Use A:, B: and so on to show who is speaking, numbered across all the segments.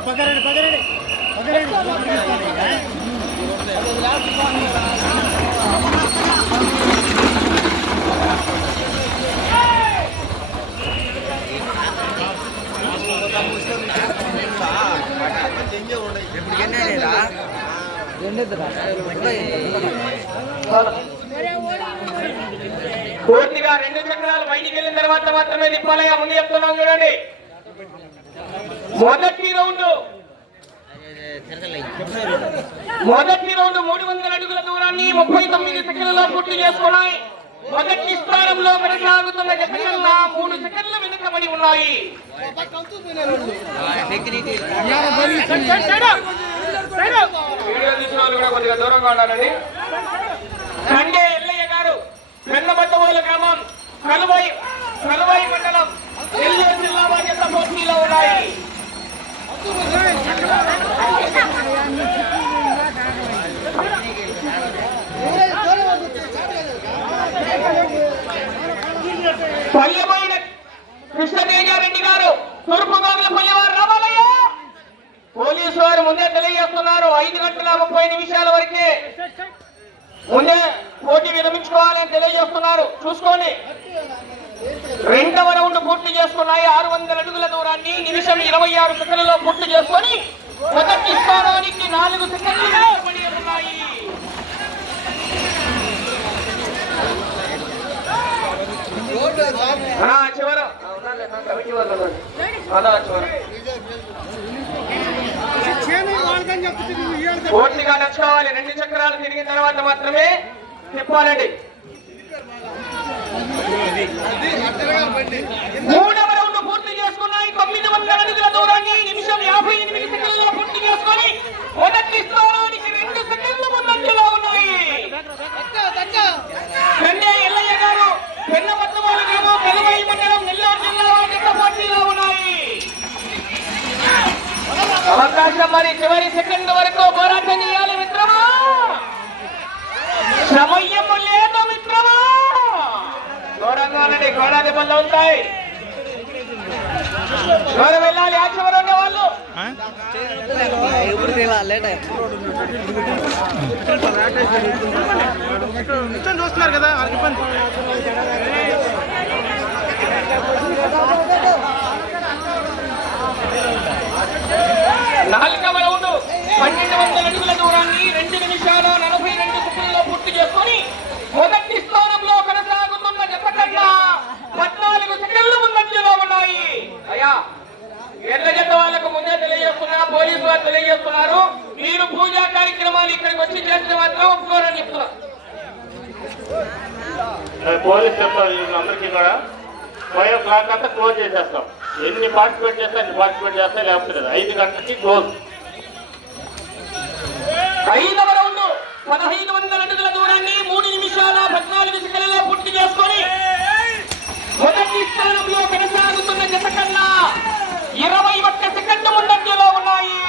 A: పక్కరండి పక్కరండి ఎప్పుడు ఎన్నడా ఎండదురా పూర్తిగా రెండు చక్రాలు బయటికి వెళ్ళిన తర్వాత మాత్రమే నిప్పాలయ్యా ముందు చెప్తున్నాం చూడండి. మొదటి రౌండ్. మొదటి రౌండ్ మూడు వందల అడుగుల దూరాన్ని ముప్పై తొమ్మిది సెకండ్లలో పూర్తి చేసుకున్నాయి. మొదటి స్థానంలో కొనసాగుతున్న జగన్ మూడు సెకండ్ల వెనుకబడి ఉన్నాయి. వీడియో తీసిన వాళ్ళు కూడా కొద్దిగా దూరంగా ఉండాలండి. అంటే ఎల్లయ్య గారు పెన్నబట్టమూల గ్రామం కలువై కలువై మండలం నెల్లూరు జిల్లా బాధ్యత పోటీలో ఉన్నాయి పల్లెపోయిన కృష్ణతేజారెడ్డి గారు తూర్పు గోగుల పల్లెవారు రావాలయ్యా! పోలీసు వారు ముందే తెలియజేస్తున్నారు. ఐదు గంటల ముప్పై నిమిషాల వరకే ముందే పోటీ విరమించుకోవాలని తెలియజేస్తున్నారు. చూసుకోండి. రెండవ రౌండ్ పూర్తి చేసుకున్నాయి. ఆరు వందల అడుగుల దూరాన్ని నిమిషం ఇరవై ఆరు సెకండ్లలో పూర్తి చేసుకొని మొదటి స్థానానికి నాలుగు సెకండ్లు వెనుకబడి ఉన్నాయి ఆ, చివర ఆ, ఉన్నాలే, నా కమిటీ వాళ్ళు ఉన్నారు. అదా చివర పూర్తిగా నచ్చుకోవాలి. రెండు చక్రాలు తిరిగిన తర్వాత మాత్రమే తిప్పాలండి. మూడవ రౌండ్ పూర్తి చేసుకున్నాయి. తొమ్మిది వందల అడుగుల దూరాన్ని నిమిషం యాభై ఎనిమిది సెకండ్లలో పూర్తి చేసుకొని మొదటి స్థానానికి అవకాశం మరి చివరి సెకండ్ వరకు పోరాటం చేయాలి మిత్రమా? శ్రమయ్యము లేదు మిత్రమా? ఘోరంగా ఉండండి ఘోరా పనులు ఉంటాయి ఎవరు వెళ్ళాలి? ఆ ఉండే వాళ్ళు?
B: ఇప్పుడు
C: చూస్తున్నారు కదా వాళ్ళకి ఇబ్బంది
A: నాలుగవ రౌండ్ పన్నెండు వందల అడుగుల దూరాన్ని రెండు నిమిషాల నలభై రెండు సెకండ్లో పూర్తి చేసుకొని మొదటి స్థానంలో కొనసాగుతున్న జత కన్నా పద్నాలుగు సెకండ్లు ముందంజలో ఉన్నాయి అయ్యా ఎర్ర జత వాళ్ళకు ముందే తెలియజేస్తున్నా పోలీసు వారు తెలియజేస్తున్నారు మీరు పూజా కార్యక్రమాలు ఇక్కడికి వచ్చి చేస్తే ఒప్పుకోరని చెప్తున్నారు
D: పోలీస్ చెప్తారు అందరికీ కూడా. ఫైవ్ ఓ క్లాక్ అంతా క్లోజ్ చేసేస్తాం. ఎన్ని పార్టిసిపేట్ చేస్తే అన్ని పార్టిసిపేట్ చేస్తే లేకపోతే ఐదు గంటలకి క్లోజ్
A: ఐదవ రౌండ్ పదహైదు వందల అడుగుల దూరాన్ని మూడు నిమిషాల పద్నాలుగు సెకండ్లలో పూర్తి చేసుకొని మొదటి స్థానంలో కొనసాగుతున్న జత కన్నా ఇరవై ఒక్క సెకండ్ ముందంజలో ఉన్నాయి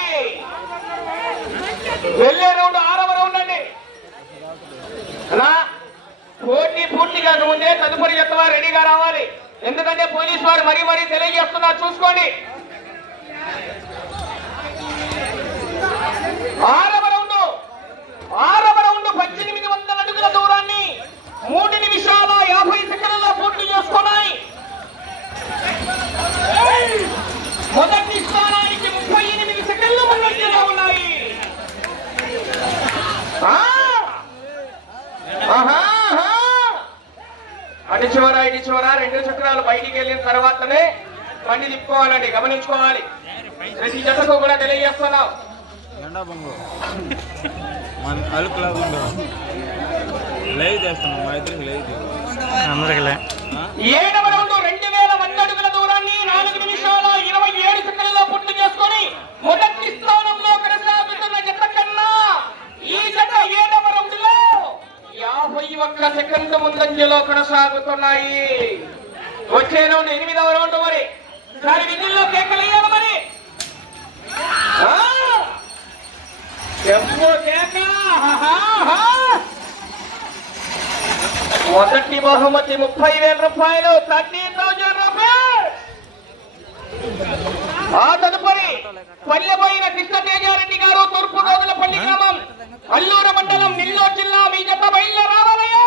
A: వెళ్ళే రౌండ్ ఆరవ రౌండ్ అండి అలా పోటీ పూర్తి కాకముందే తదుపరి జత వారు రెడీగా రావాలి ఎందుకంటే మరీ మరీ తెలియజేస్తున్నారు. చూసుకోండి. ఆరవ రౌండ్ ఆరవ రౌండ్ పద్దెనిమిది వందల అడుగుల దూరాన్ని మూడు నిమిషాల యాభై సెకండ్లలో పూర్తి చేసుకున్నాయి. మొదటి స్థానానికి ముప్పై ఎనిమిది సెకండ్లు ముందంజలో ఉన్నాయి ఆ! ఆహా, ఆహా. అటు చివర ఇటు చివర రెండు చక్రాలు బయటికి వెళ్ళిన తర్వాతనే బండి తిప్పుకోవాలండి గమనించుకోవాలి. ప్రతి జతకు కూడా తెలియజేస్తున్నాం. ఏడవ రౌండ్ రెండు వేల వంద అడుగుల దూరాన్ని నాలుగు నిమిషాల ఇరవై ఏడు సెకండ్లలో పూర్తి చేసుకొని మొదటి స్థానంలో కొనసాగుతున్న జత కన్నా ఈ జత ఏడవ రౌండ్లో యాభై ఒక్క సెకండ్ ముందంజలో కొనసాగుతున్నాయి. వచ్చే రౌండ్ ఎనిమిదవ రౌండ్ మరి. దాని విధుల్లో కేకలేయాలి మరి. మొదటి బహుమతి ముప్పై వేల రూపాయలు. Thirty thousand rupees! ఆ తదుపరి పల్లెపోయిన కృష్ణ తేజారెడ్డి గారు తూర్పు గోగులపల్లి గ్రామం అల్లూరు మండలం నెల్లూరు జిల్లా బీజప జత బయలు రావాలయ్యా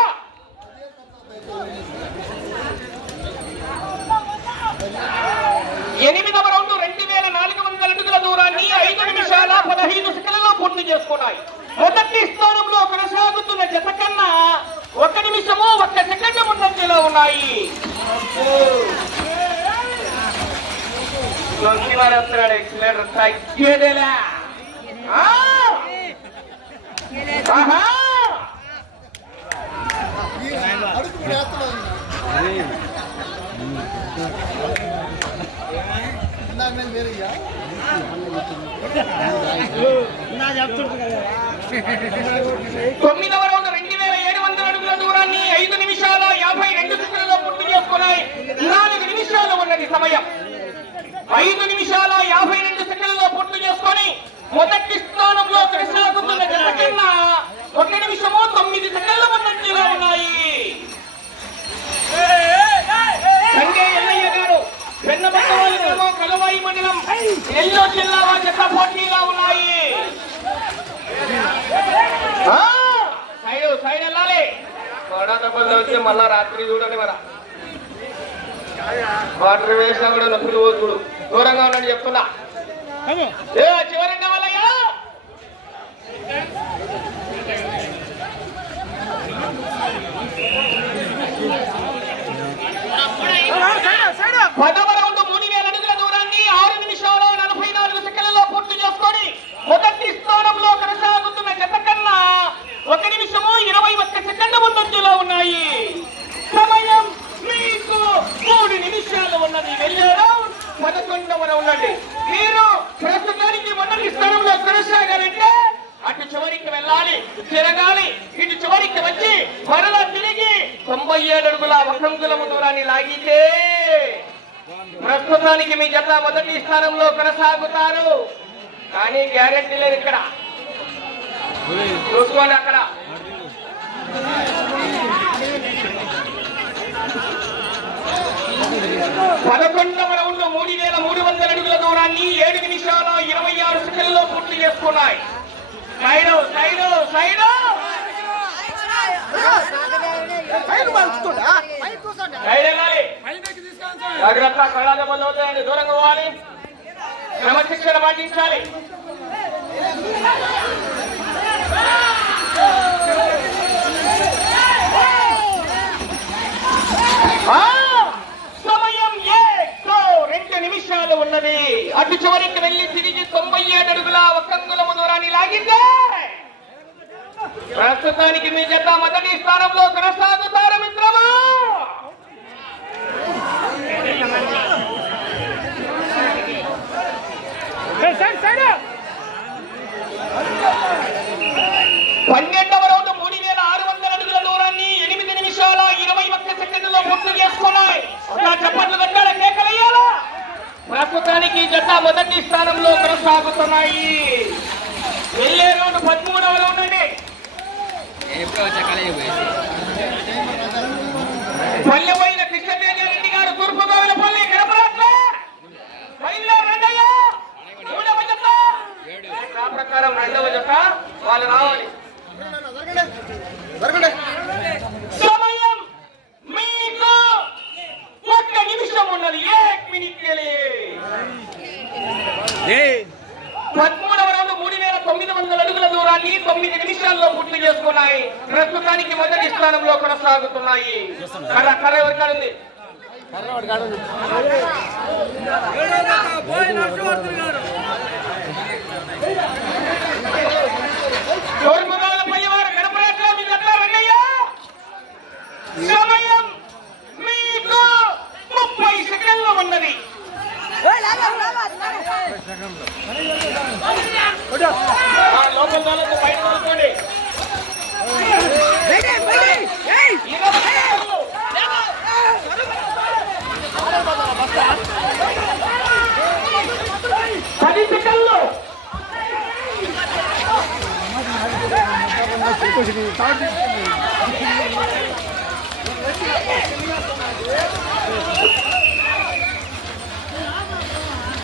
A: ఎనిమిదవ రౌండ్ రెండు వేల నాలుగు వందల అడుగుల దూరాన్ని ఐదు నిమిషాల పదహైదు సెకండ్లలో పూర్తి చేసుకున్నాయి మొదటి స్థానంలో కొనసాగుతున్న జత కన్నా ఒక నిమిషము ఒక్క సెకండ్ ముందంజలో ఉన్నాయి నొక్కివారు ఎక్సిలేటర్ తగ్గేదేలా! ఆహా! తొమ్మిదవ రౌండ్ రెండు వేల ఏడు వందల అడుగుల దూరాన్ని ఐదు నిమిషాల యాభై రెండు సెకండ్లలో పూర్తి చేసుకున్నాయి నాలుగు నిమిషాలు ఉన్నది సమయం ఐదు నిమిషాల యాభై రెండు సెకండ్లలో పూర్తి చేసుకొని మొదటి స్థానంలో కొనసాగుతున్న జత కన్నా ఒక నిమిషము తొమ్మిది సెకండ్ల ముందంజలో ఉన్నాయి. సంగే ఎల్లయ్య గారు పెన్నబెట్టవాళ్ళ గ్రామం కలవాయి మండలం నెల్లూరు జిల్లా జత ఉన్నాయి! సైడ్ సైడ్ వెళ్ళాలి. గోడ దెబ్బలు వచ్చి మళ్ళా రాత్రి చూడండి మన వాటర్ వేసినా కూడా నొప్పులు పోదు చూడు. దూరంగా ఉన్నాడు చెప్తున్నా. చివరంగా వాళ్ళయ్యా పదవ రౌండ్ మూడు వేల అడుగుల దూరాన్ని ఆరు నిమిషాలు నలభై నాలుగు సెకండ్లలో పూర్తి చేసుకొని మొదటి స్థానంలో కొనసాగుతున్న జత కన్నా ఒక నిమిషము ఇరవై ఒక్క సెకండ్ ముందంజలో ఉన్నాయి సమయం మీకు మూడు నిమిషాలు ఉన్నది వెళ్ళారు పదకొండవ ఉండండి. మీరు ప్రస్తుతానికి మొదటి స్థానంలో కొనసాగారంటే అటు చివరికి వెళ్ళాలి తిరగాలి ఇటు చివరికి వచ్చి మరలా తిరిగి తొంభై ఏడు అడుగుల వకంగులము దూరాన్ని లాగితే ప్రస్తుతానికి మీ జత మొదటి స్థానంలో కొనసాగుతారు. కానీ గ్యారెంటీ లేదు ఇక్కడ. చూసుకోండి అక్కడ. పదకొండవ రౌండ్ మూడు వేల మూడు వందల అడుగుల దూరాన్ని ఏడు నిమిషాల ఇరవై ఆరు సెకండ్లలో పూర్తి చేసుకున్నాయి సైడు సైడు. సైడు జాగ్రత్త కళ్ళ దెబ్బలు అవుతాయండి దూరంగా పోవాలి. క్రమశిక్షణ పాటించాలి ఆ! సమయం ఏకో రెండు నిమిషాలు ఉన్నది. అటు చివరికి వెళ్ళి తిరిగి తొంభై ఏడు అడుగుల ఒకంగులము దూరాన్ని లాగిందే. ప్రస్తుతానికి మీ జత మొదటి స్థానంలో కొనసాగుతారు మిత్రమా? పన్నెండవ రౌండ్ మూడు వేల ఆరు వందల అడుగుల దూరాన్ని ఎనిమిది నిమిషాల ఇరవై ఒక్క సెకండ్లో పూర్తి చేసుకున్నాయి జత మొదటి స్థానంలో కొనసాగుతున్నాయి. వెళ్ళే రౌండ్ పదమూడవ రౌండ్ అండి. పల్లెపోయిన గారు తూర్పు గోవిలపల్లి గడపరాట్లే ప్రకారం రెండవ జత వాళ్ళు రావాలి సమయం మీకు ఒక్క నిమిషం ఉన్నది ఏక్ మినిట్ పదమూడవ రౌండ్ మూడు వేల తొమ్మిది వందల అడుగుల తొమ్మిది నిమిషాల్లో పూర్తి చేసుకున్నాయి. ప్రస్తుతానికి మొదటి స్థానంలో కొనసాగుతున్నాయి. కర్ర కర్ర ఎవరికాడ ఉంది? తూర్పుగోదావరి করছি